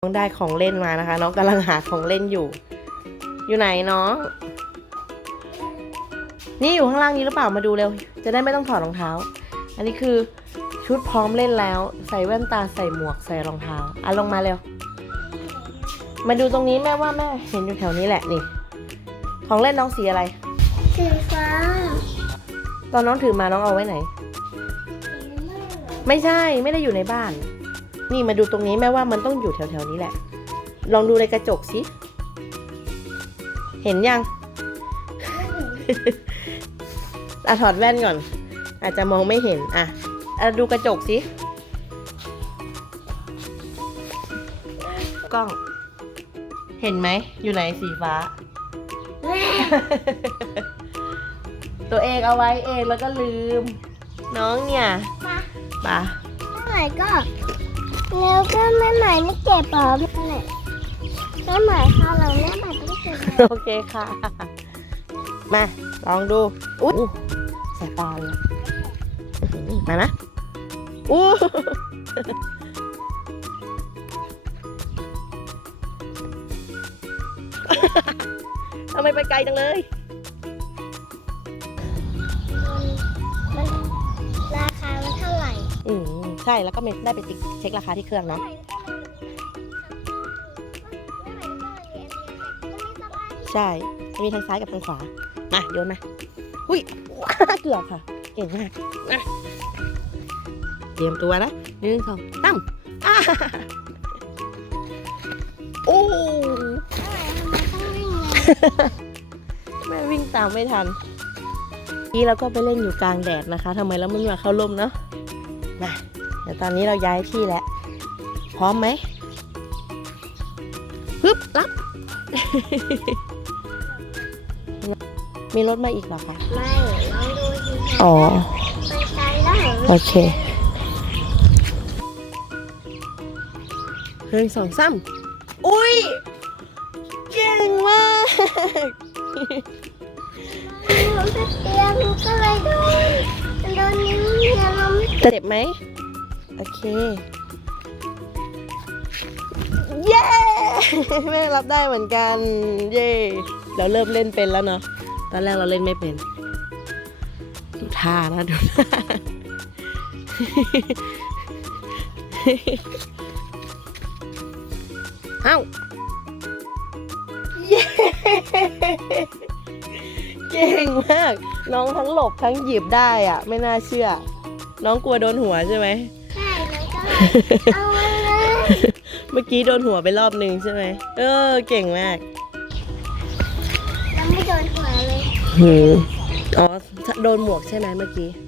น้องได้ของเล่นมานะคะ น้องกำลังหาของเล่นอยู่ อยู่ไหนน้อง นี่อยู่ข้างล่างนี้หรือเปล่ามาดูเร็ว จะได้ไม่ต้องถอดรองเท้า อันนี้คือชุดพร้อมเล่นแล้ว ใส่แว่นตาใส่หมวกใส่รองเท้าอะลงมาเร็ว มาดูตรงนี้แม่ว่าแม่เห็นอยู่แถวนี้แหละนี่ ของเล่นน้องสีอะไร สีฟ้า ตอนน้องถือมาน้องเอาไว้ไหน ไม่ใช่ไม่ได้อยู่ในบ้าน นี่มาดูตรงนี้แม่ว่ามันต้องอยู่แถวๆนี้แหละ ลองดูในกระจกสิเห็นยังอะถอดแว่นก่อน อาจจะมองไม่เห็นอะอะดูกระจกสิกล้อง เห็นไหม อยู่ไหนสีฟ้า ตัวเองเอาไว้เองแล้วก็ลืม น้องเนี่ยมาปะแม่ใหม่ก็ แล้วก็แม่ใหม่ไม่เก็บหรอแม่ใหม่แม่ใหม่ค่ะเราแม่ใหม่ต้องเก็บหรอโอเคค่ะ มาลองดูอู้ใส่ตาเลยอื้อหือมานะอู้ทำไมไปไกลจังเลย ช่แล้วก็ได้ไปติ๊กเช็คราคาที่เครื่องเนาะใช่มีทางซ้ายกับทางขวามาโยนมาหุ้ยเกือบค่ะ เก่งมากนะเตรียมตัวนะหนึ่งสองตั้มอ่าโอ้แม่วิ่งตามไม่ทันนี่เราก็ไปเล่นอยู่กลางแดดนะคะทำไมเราไม่มาเข้าร่มเนาะมา ดี๋ยวตอนนี้เราย้ายที่แล้ว พร้อมไหมฮึบรับ มีรถมาอีกเหรอคะ ไม่ลองดูสิอ๋อ ไปไกลแล้วเหรอโอเคหนึ่งสองสามอุ้ย เก่งมาก หนูจะเตรียมหนูก็เลยโดนโดนนิ้วเนี่ยเราไม่เจ็บไหม โอเค เย้ แม่รับได้เหมือนกัน เย้ เราเริ่มเล่นเป็นแล้วเนาะ ตอนแรกเราเล่นไม่เป็น ดูท่านะดูท่าเอ้า เย้ เก่งมาก น้องทั้งหลบทั้งหยิบได้อะไม่น่าเชื่อ น้องกลัวโดนหัวใช่ไหม เลยก็เลยเอามาเลยเมื่อกี้โดนหัวไปรอบหนึ่งใช่ไหม เออ เก่งมาก ยังไม่โดนหัวเลย หืมอ๋อ โดนหมวกใช่ไหมเมื่อกี้ใ